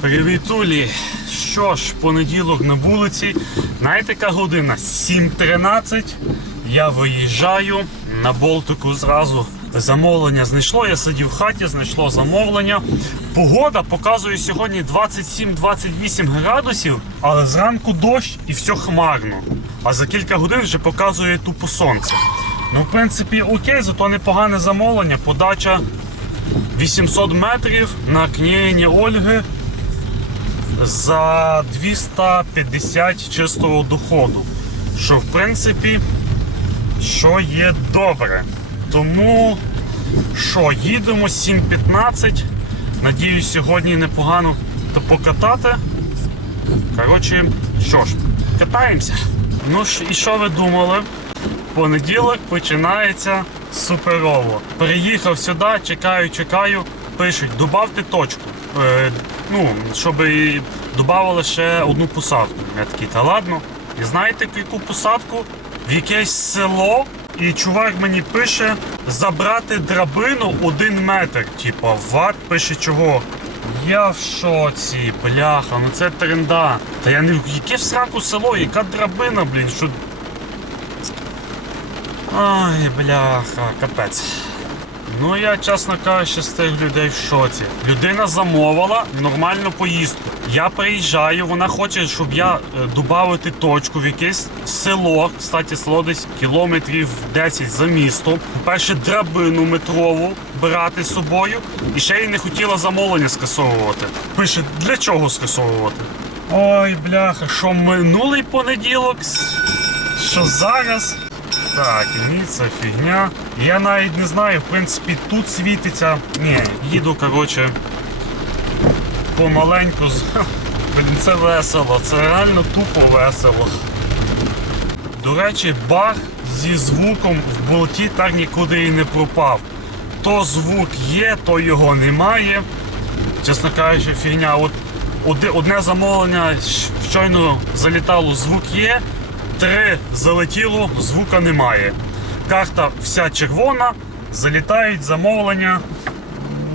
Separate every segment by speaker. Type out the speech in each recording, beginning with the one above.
Speaker 1: Привіт, Улі! Що ж, понеділок на вулиці. Знаєте, яка година? 7.13. Я виїжджаю на Болтику зразу. Замовлення знайшло. Я сидів в хаті, знайшло замовлення. Погода показує сьогодні 27-28 градусів, але зранку дощ і все хмарно. А за кілька годин вже показує тупо сонце. Ну, в принципі, окей, зато непогане замовлення. Подача 800 метрів на княгині Ольги за 250 чистого доходу. Що в принципі, що є добре. Тому що, їдемо 7.15. Надіюсь, сьогодні непогано покатати. Коротше, що ж, катаємося. Ну і що ви думали? Понеділок починається суперово. Приїхав сюди, чекаю, чекаю. Пишуть, добавте точку. Ну, щоб додавали ще одну посадку. Я такий, та ладно. І знаєте, яку посадку? В якесь село. І чувак мені пише забрати драбину один метр. Типа, ват пише чого. Я в шоці, бляха, ну це тренда. Та я не яке в сраку село, яка драбина, блін, що. Ай, бляха, капець. Ну я, чесно кажучи, з тих людей в шоці. Людина замовила нормальну поїздку. Я приїжджаю, вона хоче, щоб я е, додати точку в якесь село. Кстати, село десь кілометрів 10 за містом. Перше драбину метрову брати з собою. І ще й не хотіла замовлення скасовувати. Пише, для чого скасовувати? Ой, бляха, що минулий понеділок? Що зараз? Так, ні, це фігня. Я навіть не знаю, в принципі, тут світиться. Ні, їду, коротше, помаленьку. Блін, це весело, це реально тупо весело. До речі, баг зі звуком в болті так нікуди і не пропав. То звук є, то його немає. Чесно кажучи, фігня. От одне замовлення щойно залітало, звук є, три залетіло, звука немає. Карта вся червона, залітають замовлення.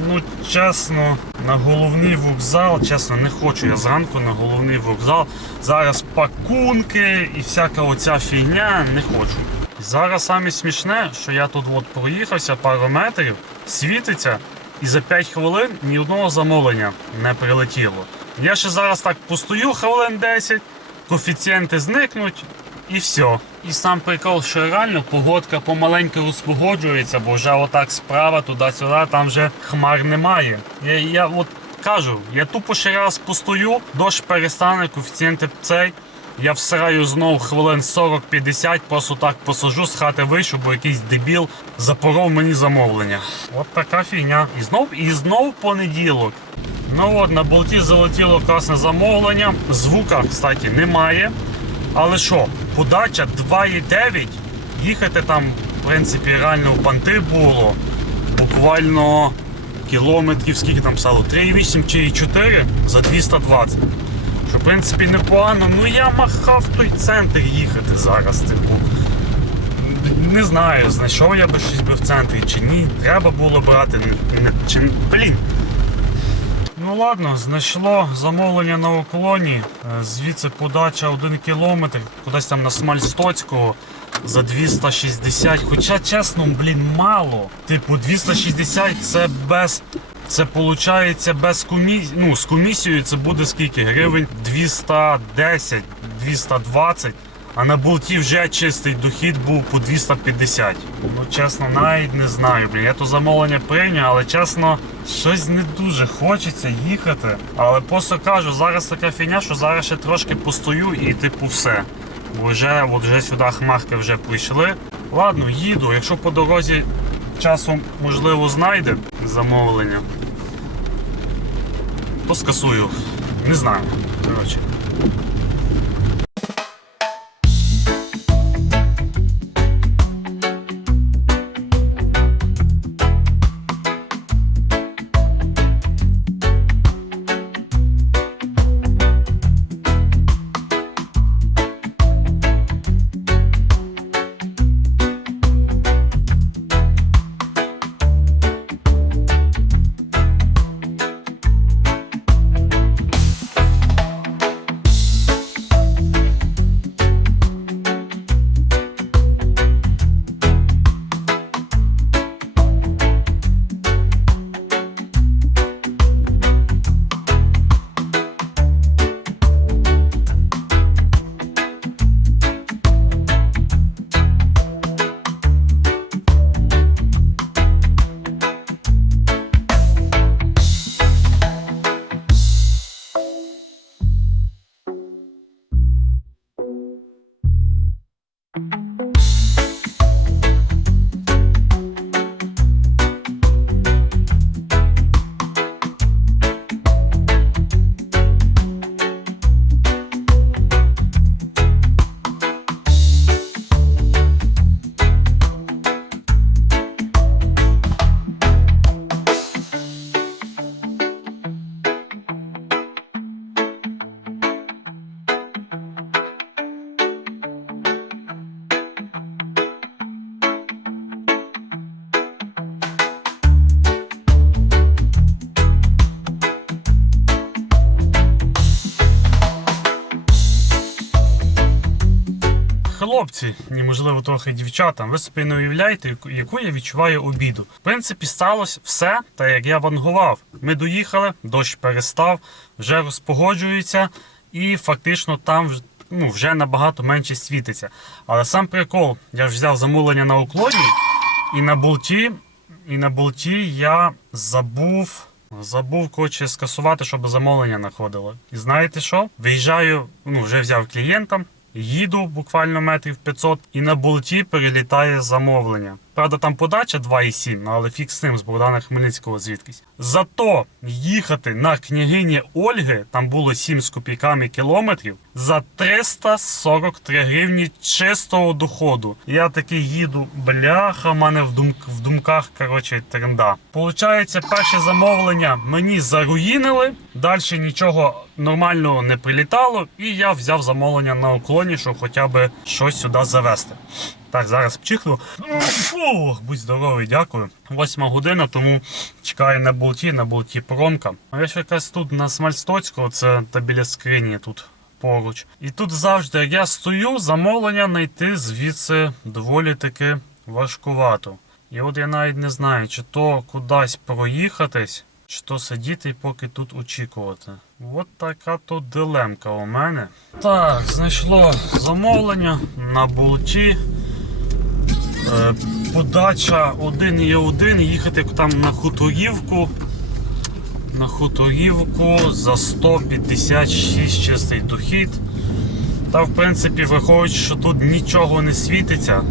Speaker 1: Ну, чесно, на головний вокзал, чесно, не хочу я зранку на головний вокзал. Зараз пакунки і всяка оця фігня не хочу. Зараз саме смішне, що я тут от проїхався пару метрів, світиться, і за 5 хвилин ні одного замовлення не прилетіло. Я ще зараз так постою хвилин 10, коефіцієнти зникнуть і все. І сам прикол, що реально погодка помаленьку розпогоджується, бо вже отак справа туди-сюди, там вже хмар немає. Я, я от кажу, я тупо ще раз постою, дощ перестане, коефіцієнти цей. Я всираю знову хвилин 40-50, просто так посажу з хати вийшов, бо якийсь дебіл запоров мені замовлення. От така фігня. І знов, і знов понеділок. Ну от на болті залетіло класне замовлення. Звука, кстати, немає. Але що, подача 2,9, їхати там, в принципі, реально в банти було. Буквально кілометрів, скільки там стало? 3,8 чи 4 за 220. Що, в принципі, непогано. Ну я махав в той центр їхати зараз, типу. Не знаю, знайшов я би щось би в центрі чи ні. Треба було брати. Не, не- чи, блін. Ну ладно, знайшло замовлення на уклоні. Е, Звідси подача 1 кілометр, кудись там на Смальстоцького за 260. Хоча, чесно, блін, мало. Типу, 260 це без. Це виходить без комісії. Ну, з комісією це буде скільки? Гривень 210, 220. А на болті вже чистий дохід був по 250. Ну, чесно, навіть не знаю. Блін, я то замовлення прийняв, але чесно, щось не дуже хочеться їхати. Але просто кажу, зараз така фігня, що зараз ще трошки постою і типу все. Бо вже, от вже сюди хмарки вже прийшли. Ладно, їду. Якщо по дорозі часом можливо знайде замовлення, то скасую. Не знаю. Коротше. Хлопці, і можливо трохи дівчатам, ви собі не уявляєте, яку- я відчуваю обіду. В принципі, сталося все так, як я вангував. Ми доїхали, дощ перестав, вже розпогоджується, і фактично там ну, вже набагато менше світиться. Але сам прикол, я ж взяв замовлення на уклоні, і на болті, і на болті я забув. Забув коротше, скасувати, щоб замовлення знаходило. І знаєте що? Виїжджаю, ну вже взяв клієнтам, їду буквально метрів 500 і на болті перелітає замовлення. Правда, там подача 2,7, ну, але фік з ним з Богдана Хмельницького звідкись. Зато їхати на княгині Ольги, там було 7 з копійками кілометрів, за 343 гривні чистого доходу. Я такий їду, бляха, в мене в, думк, в думках коротше, тренда. Получається, перше замовлення мені заруїнили, далі нічого нормального не прилітало, і я взяв замовлення на уклоні, щоб хоча б щось сюди завести. Так, зараз пчихну. Фух, будь здоровий, дякую. Восьма година, тому чекаю на болті, на болті промка. А я ще якась тут на Смальстоцького, це та біля скрині тут поруч. І тут завжди, як я стою, замовлення знайти звідси доволі таки важкувато. І от я навіть не знаю, чи то кудись проїхатись, чи то сидіти і поки тут очікувати. От така тут дилемка у мене. Так, знайшло замовлення на болті. Е, Подача 1 є 1, їхати там на хуторівку. На хуторівку за 156 чистий дохід. Та в принципі, виходить, що тут нічого не світиться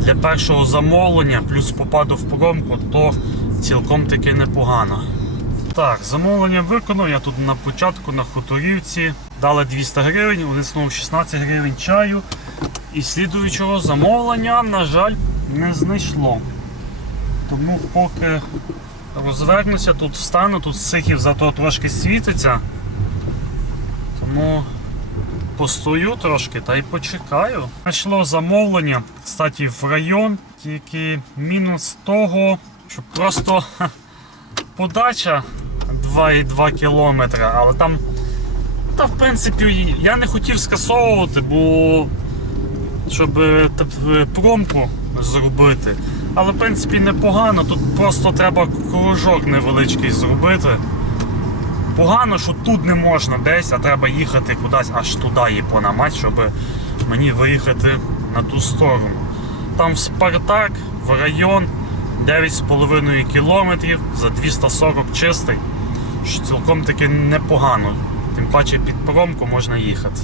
Speaker 1: для першого замовлення, плюс попаду в промку, то цілком таки непогано. Так, замовлення виконав. Я тут на початку на хуторівці дали 200 гривень, вони знову 16 гривень чаю. І слідуючого замовлення, на жаль, не знайшло. Тому поки розвернуся, тут встану, тут сихів зато трошки світиться. Тому постою трошки та й почекаю. Знайшло замовлення, кстати, в район, тільки мінус того, що просто ха, подача 2,2 кілометра, але там, та в принципі, я не хотів скасовувати, бо щоб е, е, промку зробити. Але в принципі непогано, тут просто треба кружок невеличкий зробити. Погано, що тут не можна десь, а треба їхати кудись аж туди і понамать, щоб мені виїхати на ту сторону. Там Спартак, в район 9,5 кілометрів за 240 чистий, що цілком таки непогано. Тим паче під промку можна їхати.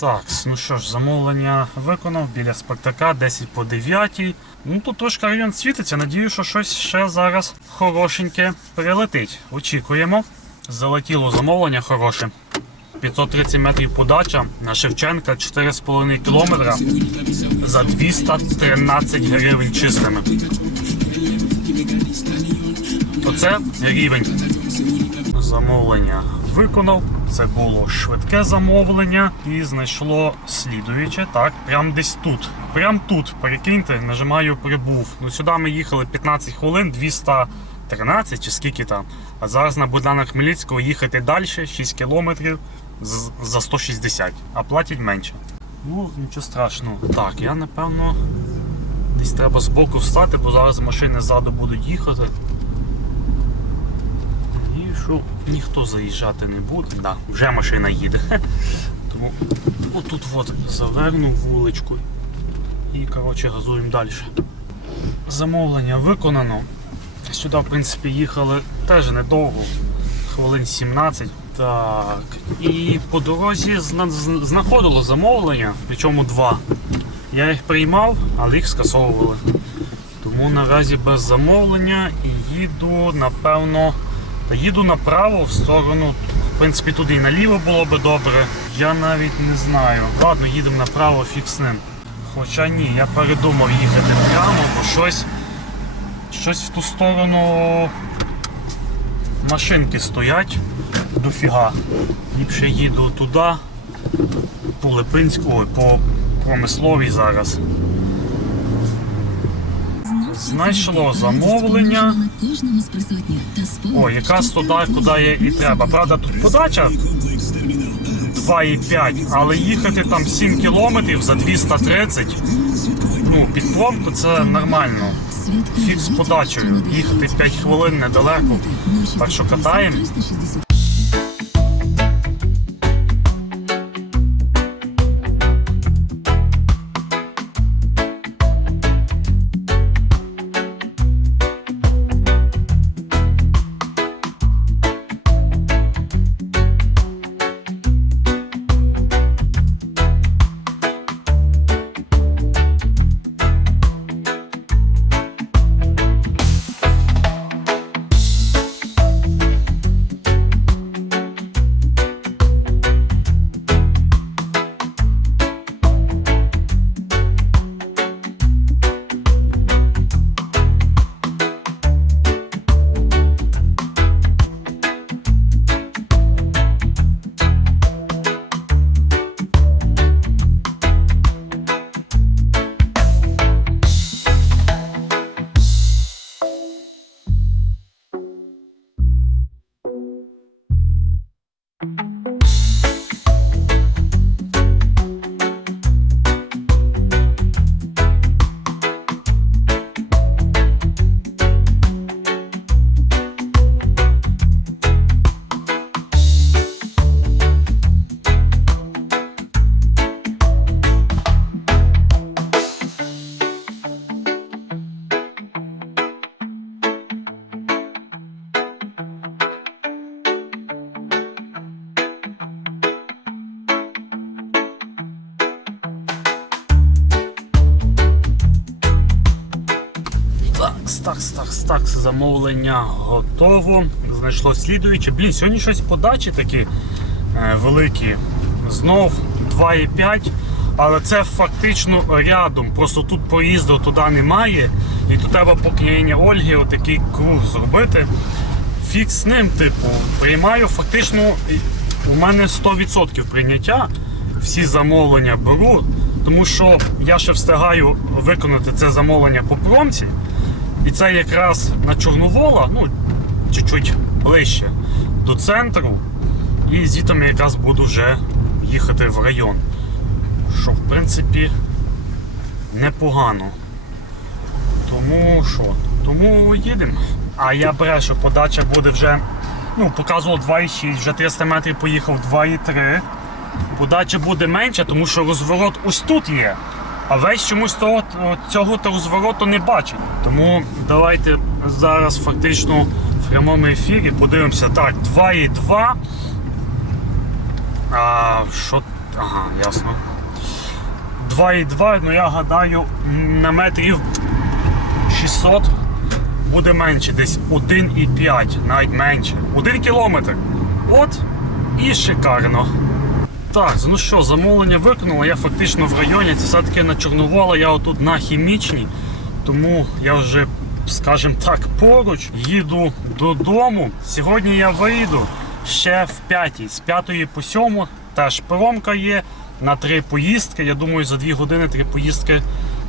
Speaker 1: Так, ну що ж, замовлення виконав біля Спартака 10 по 9. Ну тут трошки район світиться. Надію, що щось ще зараз хорошеньке прилетить. Очікуємо. Залетіло замовлення хороше. 530 метрів подача на Шевченка 4,5 кілометра за 213 гривень чистими. Оце рівень замовлення виконав. Це було швидке замовлення і знайшло слідуюче. Так, прям десь тут. Прям тут, перекиньте, нажимаю прибув. Ну сюди ми їхали 15 хвилин, 213 чи скільки там. А зараз на Богдана Хмельницького їхати далі, 6 кілометрів за 160, а платять менше. Ну, нічого страшного. Так, я напевно десь треба збоку встати, бо зараз машини ззаду будуть їхати. І що ніхто заїжджати не буде. Да, вже машина їде. Тому отут от заверну вуличку і коротше газуємо далі. Замовлення виконано. Сюди, в принципі, їхали теж недовго, хвилин 17. Так. І по дорозі зна- зна- знаходило замовлення, причому два. Я їх приймав, але їх скасовували. Тому наразі без замовлення і їду, напевно, та їду направо в сторону. В принципі, туди і наліво було би добре. Я навіть не знаю. Ладно, їдемо направо, фіг з ним. Хоча ні, я передумав їхати прямо, бо щось, щось в ту сторону машинки стоять дофіга. Ліпше їду туди, по Липинську, по промисловій зараз. Знайшло замовлення. О, якраз туди, куди є і треба. Правда, тут подача 2,5, але їхати там 7 кілометрів за 230, ну, під промку це нормально. Фіг з подачею. Їхати 5 хвилин недалеко. Так що катаємо. Замовлення готово. Знайшло слідуюче. Блін, сьогодні щось подачі такі е, великі. Знов 2,5. Але це фактично рядом. Просто тут проїзду туди немає. І тут треба по Ольги отакий круг зробити. Фік з ним, типу, приймаю фактично у мене 100% прийняття. Всі замовлення беру, тому що я ще встигаю виконати це замовлення по промці. І це якраз на Чорновола, ну, чуть-чуть ближче до центру. І звідти я якраз буду вже їхати в район. Що, в принципі, непогано. Тому що? Тому їдемо. А я брешу, подача буде вже, ну, показував 2,6, вже 300 метрів поїхав 2,3. Подача буде менша, тому що розворот ось тут є. А весь чомусь того, цього то розвороту не бачить. Тому давайте зараз фактично в прямому ефірі подивимося. Так, 2,2. А що. Ага, ясно. 2,2, ну я гадаю, на метрів 600 буде менше, десь 1,5, навіть менше. 1 кілометр. От і шикарно. Так, ну що, замовлення виконало, я фактично в районі, це все-таки на Чорновола, я отут на хімічній, тому я вже, скажімо так, поруч їду додому. Сьогодні я вийду ще в п'ятій, з п'ятої по сьому, теж промка є на три поїздки. Я думаю, за дві години три поїздки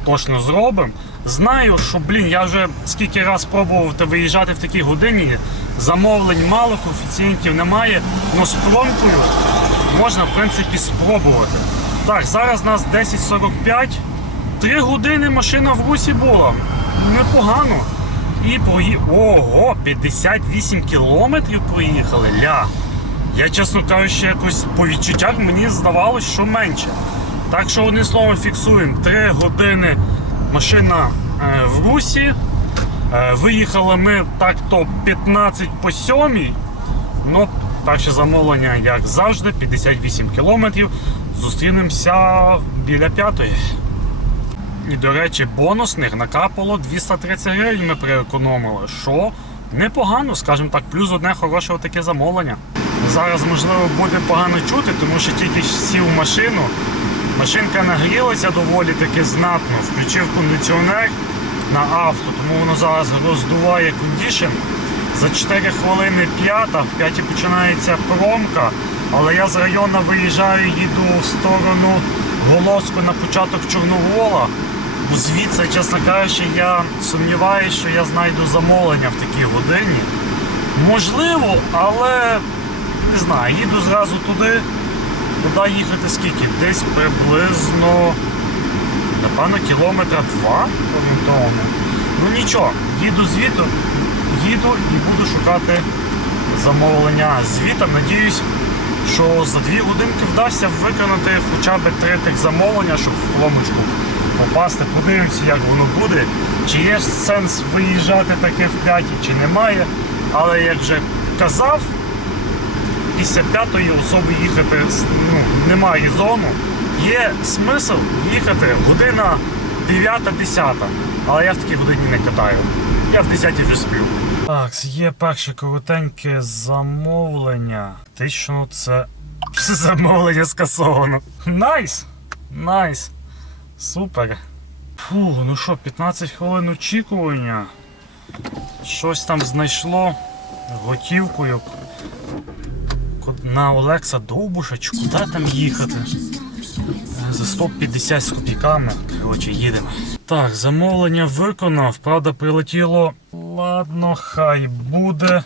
Speaker 1: точно зробимо. Знаю, що, блін, я вже скільки раз пробував виїжджати в такій годині, замовлень мало, коефіцієнтів немає, але з промкою можна, в принципі, спробувати. Так, зараз у нас 10.45. Три години машина в русі була. Непогано. І прої... Ого, 58 кілометрів проїхали. Ля. Я, чесно кажучи, якось по відчуттях мені здавалося, що менше. Так що, одним словом, фіксуємо 3 години машина е, в русі. Е, виїхали ми так-то 15 по 7. Ну, перше замовлення, як завжди, 58 кілометрів. Зустрінемося біля п'ятої. І, до речі, бонусних накапало 230 гривень ми приекономили. Що непогано, скажімо так, плюс одне хороше таке замовлення. Зараз, можливо, буде погано чути, тому що тільки сів в машину. Машинка нагрілася доволі таки знатно. Включив кондиціонер на авто, тому воно зараз роздуває кондішн. За 4 хвилини п'ята, в п'ятій починається промка, але я з району виїжджаю, їду в сторону Голоску на початок Чорновола. Звідси, чесно кажучи, я сумніваюся, що я знайду замовлення в такій годині. Можливо, але не знаю, їду зразу туди Туди їхати скільки? Десь приблизно, напевно, кілометра два орієнтовно. Ну нічого, їду звідти, їду і буду шукати замовлення звіта. Надіюсь, що за дві годинки вдасться виконати хоча б три тих замовлення, щоб в пломочку попасти. Подивимося, як воно буде. Чи є сенс виїжджати таки в п'ятій, чи немає. Але як вже казав, після п'ятої особи їхати ну, немає зону. Є смисл їхати година 9-10, але я в такій годині не катаю. Я в 10 вже сплю. Так, є перше коротеньке замовлення. Фактично це замовлення скасовано. Найс! Найс! Супер. Фу, ну що, 15 хвилин очікування. Щось там знайшло готівкою на Олекса Довбуша, куди там їхати? За 150 з копійками. Коротше, їдемо. Так, замовлення виконав, правда, прилетіло. Ладно, хай буде.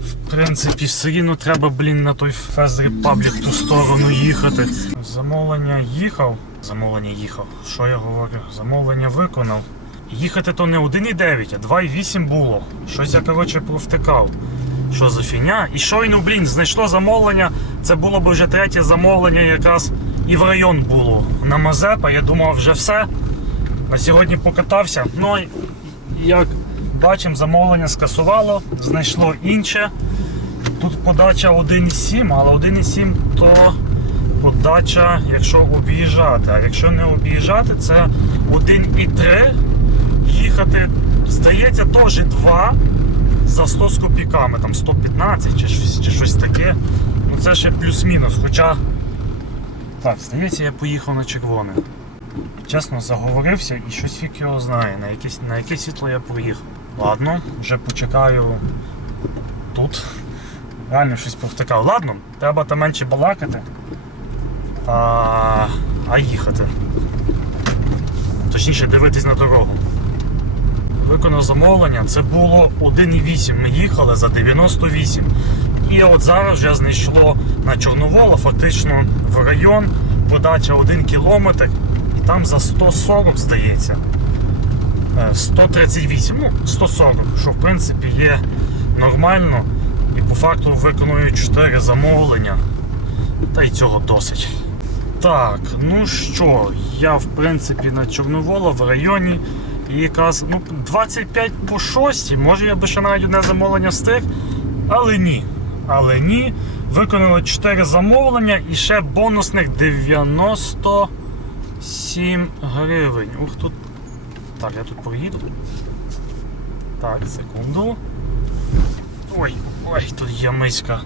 Speaker 1: В принципі, все рівно треба, блін, на той Fast Republic ту сторону їхати. Замовлення їхав. Замовлення їхав. Що я говорю? Замовлення виконав. Їхати то не 1,9, а 2,8 було. Щось я, коротше, провтикав. Що за фігня? І щойно, блін, знайшло замовлення. Це було б вже третє замовлення, якраз і в район було. На Мазепа. Я думав, вже все. На сьогодні покатався. Ну, як бачимо, замовлення скасувало, знайшло інше. Тут подача 1,7, але 1,7 то подача, якщо об'їжджати. А якщо не об'їжджати, це 1,3. Їхати, здається, теж 2 за 100 з копійками, там 115 чи щось, чи щось таке. Ну це ще плюс-мінус. Хоча. Так, здається, я поїхав на червоне. Чесно, заговорився і щось фік його знає, на якесь, на яке світло я проїхав. Ладно, вже почекаю тут. Реально щось повтикав. Ладно, треба там менше балакати, а, а їхати. Точніше, дивитись на дорогу. Виконав замовлення, це було 1,8. Ми їхали за 98. І от зараз вже знайшло на Чорновола, фактично в район, подача 1 кілометр, і там за 140, здається. е, 138, ну 140, що в принципі є нормально. І по факту виконую 4 замовлення. Та й цього досить. Так, ну що, я в принципі на Чорновола в районі. І якраз ну, 25 по 6, може я би ще навіть одне замовлення встиг, але ні. Але ні. Виконали 4 замовлення і ще бонусних 97 гривень. Ух тут. Так, я тут проїду. Так, секунду. Ой, ой, тут є миська.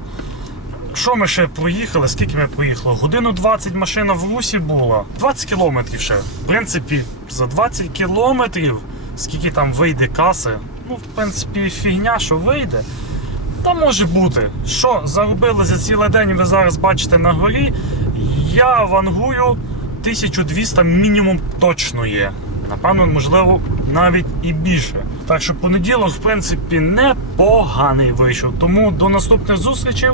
Speaker 1: Що ми ще проїхали? Скільки ми проїхали? Годину 20 машина в русі була. 20 кілометрів ще. В принципі, за 20 кілометрів, скільки там вийде каси, ну, в принципі, фігня, що вийде. Та може бути. Що заробили за цілий день, ви зараз бачите на горі. Я вангую 1200 мінімум точно є. Напевно, можливо, навіть і більше. Так що понеділок, в принципі, непоганий вийшов. Тому до наступних зустрічей.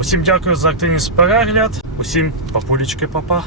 Speaker 1: Усім дякую за активність перегляд. Усім папулічки, папа.